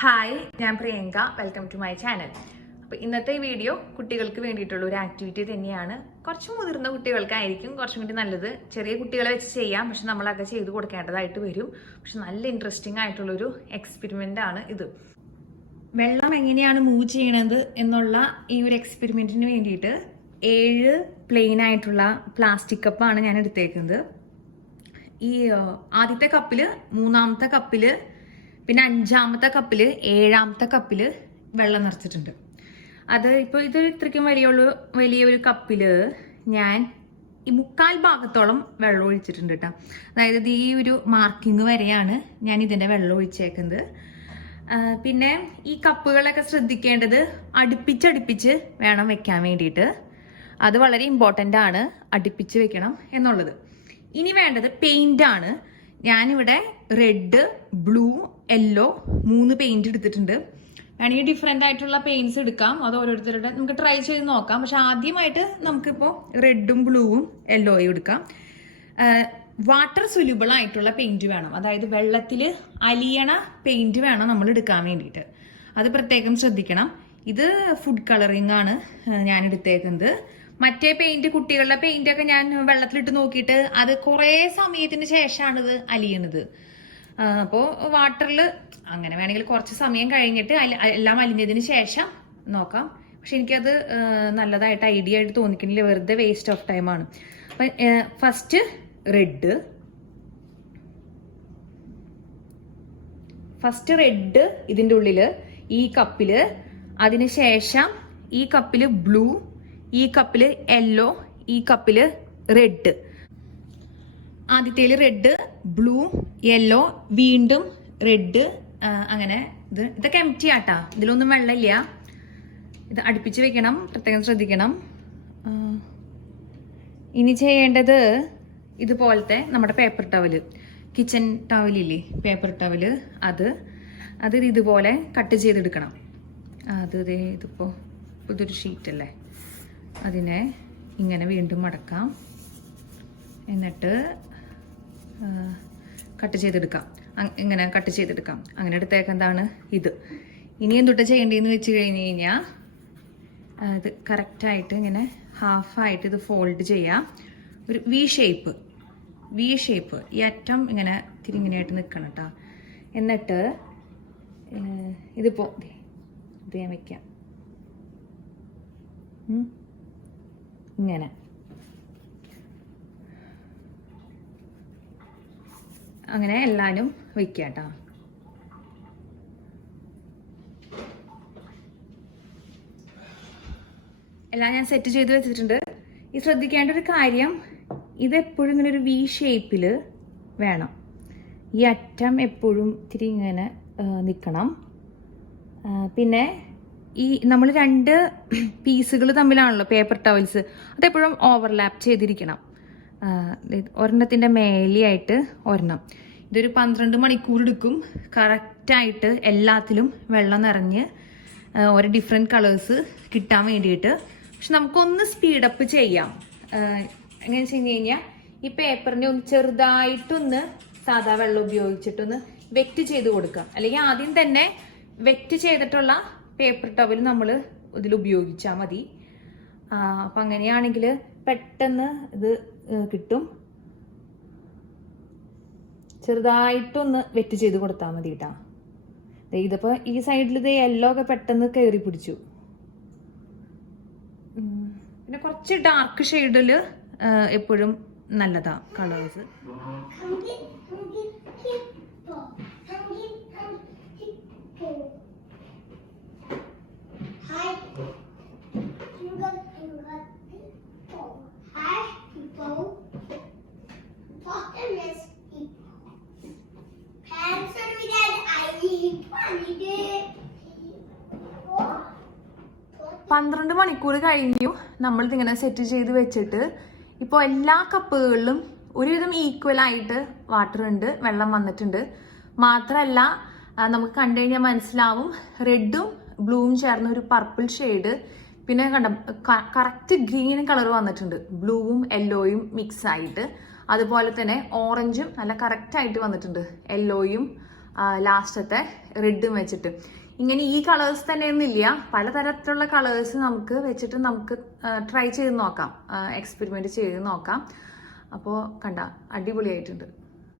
Hi, ഞാൻ Priyanka. Welcome to my channel. അപ്പോൾ ഇന്നത്തെ വീഡിയോ കുട്ടികൾക്ക് വേണ്ടിയിട്ടുള്ള ഒരു ആക്ടിവിറ്റി തന്നെയാണ്. കുറച്ച് മുതിർന്ന കുട്ടികൾക്കായിരിക്കും കുറച്ചും കൂടി നല്ലത്. ചെറിയ കുട്ടികളെ വെച്ച് ചെയ്യാം, പക്ഷെ നമ്മളൊക്കെ ചെയ്ത് കൊടുക്കേണ്ടതായിട്ട് വരും. പക്ഷെ നല്ല ഇൻട്രസ്റ്റിംഗ് ആയിട്ടുള്ളൊരു എക്സ്പെരിമെൻ്റ് ആണ് ഇത്. വെള്ളം എങ്ങനെയാണ് മൂവ് ചെയ്യണത് എന്നുള്ള ഈ ഒരു എക്സ്പെരിമെൻറ്റിന് വേണ്ടിയിട്ട് 7 പ്ലെയിൻ ആയിട്ടുള്ള പ്ലാസ്റ്റിക് കപ്പാണ് ഞാൻ എടുത്തേക്കുന്നത്. ഈ ആദ്യത്തെ കപ്പില്, മൂന്നാമത്തെ കപ്പില്, പിന്നെ 5ാമത്തെ കപ്പില്, 7ാമത്തെ കപ്പില് വെള്ളം നിറച്ചിട്ടുണ്ട്. അത് ഇപ്പോൾ ഇതൊരു ഇത്രയ്ക്കും വലിയൊരു കപ്പില് ഞാൻ ഈ 3/4 ഭാഗത്തോളം വെള്ളം ഒഴിച്ചിട്ടുണ്ട് കേട്ടോ. അതായത് ഈ ഒരു മാർക്കിങ് വരെയാണ് ഞാൻ ഇതിൻ്റെ വെള്ളം ഒഴിച്ചേക്കുന്നത്. പിന്നെ ഈ കപ്പുകളൊക്കെ ശ്രദ്ധിക്കേണ്ടത് അടുപ്പിച്ചടുപ്പിച്ച് വേണം വെക്കാൻ വേണ്ടിയിട്ട്. അത് വളരെ ഇമ്പോർട്ടൻ്റ് ആണ്, അടുപ്പിച്ച് വെക്കണം എന്നുള്ളത്. ഇനി വേണ്ടത് പെയിന്റ് ആണ്. ഞാനിവിടെ റെഡ്, ബ്ലൂ, യെല്ലോ 3 പെയിന്റ് എടുത്തിട്ടുണ്ട്. വേണമെങ്കിൽ ഡിഫറെൻ്റ് ആയിട്ടുള്ള പെയിന്റ്സ് എടുക്കാം, അത് ഓരോരുത്തരുടെ നമുക്ക് ട്രൈ ചെയ്ത് നോക്കാം. പക്ഷെ ആദ്യമായിട്ട് നമുക്കിപ്പോൾ റെഡും ബ്ലൂവും യെല്ലോയും എടുക്കാം. വാട്ടർ സൊല്യൂബിൾ ആയിട്ടുള്ള പെയിന്റ് വേണം, അതായത് വെള്ളത്തിൽ അലിയണ പെയിന്റ് വേണം നമ്മൾ എടുക്കാൻ വേണ്ടിയിട്ട്. അത് പ്രത്യേകം ശ്രദ്ധിക്കണം. ഇത് ഫുഡ് കളറിംഗ് ആണ് ഞാൻ എടുത്തേക്കുന്നത്. മറ്റേ പെയിന്റ്, കുട്ടികളുടെ പെയിന്റ് ഒക്കെ ഞാൻ വെള്ളത്തിലിട്ട് നോക്കിയിട്ട് അത് കുറേ സമയത്തിന് ശേഷമാണ് ഇത് അലിയണത്. അപ്പോൾ വാട്ടറിൽ അങ്ങനെ വേണമെങ്കിൽ കുറച്ച് സമയം കഴിഞ്ഞിട്ട് എല്ലാം അലിഞ്ഞതിന് ശേഷം നോക്കാം. പക്ഷെ എനിക്കത് നല്ലതായിട്ട് ഐഡിയ ആയിട്ട് തോന്നിക്കുന്നില്ല, വെറുതെ വേസ്റ്റ് ഓഫ് ടൈം ആണ്. അപ്പം ഫസ്റ്റ് റെഡ് ഇതിൻ്റെ ഉള്ളില് ഈ കപ്പില്, അതിനുശേഷം ഈ കപ്പില് ബ്ലൂ, ഈ കപ്പില് യെല്ലോ, ഈ കപ്പില് റെഡ്. ആദ്യത്തേല് റെഡ്, ബ്ലൂ, യെല്ലോ, വീണ്ടും റെഡ്, അങ്ങനെ ഇതൊക്കെ എംപ്റ്റി ആട്ടാ, ഇതിലൊന്നും വെള്ളമില്ല. ഇത് അടുപ്പിച്ച് വെക്കണം, പ്രത്യേകം ശ്രദ്ധിക്കണം. ഇനി ചെയ്യേണ്ടത് ഇതുപോലത്തെ നമ്മുടെ പേപ്പർ ടവല്, കിച്ചൺ ടവലില്ലേ, പേപ്പർ ടവല്, അത് ഇതുപോലെ കട്ട് ചെയ്തെടുക്കണം. ഇതിപ്പോൾ ഇതൊരു ഷീറ്റല്ലേ, അതിനെ ഇങ്ങനെ വീണ്ടും മടക്കാം, എന്നിട്ട് കട്ട് ചെയ്തെടുക്കാം. ഇങ്ങനെ കട്ട് ചെയ്തെടുക്കാം. അങ്ങനെ എടുത്തേക്കെന്താണ് ഇത്. ഇനി എന്തൊട്ട് ചെയ്യേണ്ടതെന്ന് വെച്ച് കഴിഞ്ഞ് കഴിഞ്ഞാൽ ഇത് കറക്റ്റായിട്ട് ഇങ്ങനെ ഹാഫായിട്ട് ഇത് ഫോൾഡ് ചെയ്യാം. ഒരു വി ഷേപ്പ്, ഈ അറ്റം ഇങ്ങനെ തിരിങ്ങനെയായിട്ട് നിൽക്കണം കേട്ടോ. എന്നിട്ട് ഇതിപ്പോൾ ഇത് ഞാൻ വയ്ക്കാം ഇങ്ങനെ. അങ്ങനെ എല്ലാവരും വയ്ക്കുക കേട്ടോ. എല്ലാം ഞാൻ സെറ്റ് ചെയ്ത് വെച്ചിട്ടുണ്ട്. ഈ ശ്രദ്ധിക്കേണ്ട ഒരു കാര്യം, ഇതെപ്പോഴും ഇങ്ങനെ ഒരു വി ഷേപ്പിൽ വേണം. ഈ അറ്റം എപ്പോഴും ഇത്തിരി ഇങ്ങനെ നിൽക്കണം. പിന്നെ ഈ നമ്മൾ 2 പീസുകൾ തമ്മിലാണല്ലോ പേപ്പർ ടവൽസ്, അതെപ്പോഴും ഓവർലാപ്പ് ചെയ്തിരിക്കണം. ഒരെണ്ണത്തിൻ്റെ മേലെയായിട്ട് ഒരെണ്ണം. ഇതൊരു 12 മണിക്കൂർ എടുക്കും കറക്റ്റായിട്ട് എല്ലാത്തിലും വെള്ളം നിറഞ്ഞ് ഓരോ ഡിഫറെൻറ്റ് കളേഴ്സ് കിട്ടാൻ വേണ്ടിയിട്ട്. പക്ഷെ നമുക്കൊന്ന് സ്പീഡപ്പ് ചെയ്യാം. എങ്ങനെ വെച്ച് കഴിഞ്ഞാൽ ഈ പേപ്പറിനെ ഒന്ന് ചെറുതായിട്ടൊന്ന് സാധാ വെള്ളം ഉപയോഗിച്ചിട്ടൊന്ന് വെറ്റ് ചെയ്ത് കൊടുക്കാം. അല്ലെങ്കിൽ ആദ്യം തന്നെ വെറ്റ് ചെയ്തിട്ടുള്ള പേപ്പർ ടവൽ നമ്മൾ ഇതിൽ ഉപയോഗിച്ചാൽ മതി. അപ്പം അങ്ങനെയാണെങ്കിൽ പെട്ടെന്ന് ഇത് കിട്ടും. ചെറുതായിട്ടൊന്ന് വെറ്റ് ചെയ്ത് കൊടുത്താൽ മതി കേട്ടോ. ഇതിപ്പോൾ ഈ സൈഡിൽ ഇത് യെല്ലോ ഒക്കെ പെട്ടെന്ന് കയറി പിടിച്ചു. പിന്നെ കുറച്ച് ഡാർക്ക് ഷെയ്ഡിൽ എപ്പോഴും നല്ലതാ കളേഴ്സ്. പന്ത്രണ്ട് മണിക്കൂർ കഴിഞ്ഞു നമ്മളിതിങ്ങനെ സെറ്റ് ചെയ്ത് വെച്ചിട്ട്. ഇപ്പോൾ എല്ലാ കപ്പുകളിലും ഒരുവിധം ഈക്വൽ ആയിട്ട് വാട്ടർ ഉണ്ട്, വെള്ളം വന്നിട്ടുണ്ട്. മാത്രമല്ല നമുക്ക് കണ്ടു കഴിഞ്ഞാൽ മനസ്സിലാവും, റെഡും ബ്ലൂവും ചേർന്ന ഒരു പർപ്പിൾ ഷെയ്ഡ്, പിന്നെ കറക്റ്റ് ഗ്രീൻ കളർ വന്നിട്ടുണ്ട്, ബ്ലൂവും യെല്ലോയും മിക്സ് ആയിട്ട്. അതുപോലെ തന്നെ ഓറഞ്ചും നല്ല കറക്റ്റായിട്ട് വന്നിട്ടുണ്ട്, യെല്ലോയും ലാസ്റ്റത്തെ റെഡും വെച്ചിട്ട്. ഇങ്ങനെ ഈ കളേഴ്സ് തന്നെയൊന്നുമില്ല, പലതരത്തിലുള്ള കളേഴ്സ് നമുക്ക് വെച്ചിട്ട് നമുക്ക് ട്രൈ ചെയ്ത് നോക്കാം, എക്സ്പെരിമെന്റ് ചെയ്ത് നോക്കാം. അപ്പോൾ കണ്ട അടിപൊളിയായിട്ടുണ്ട്.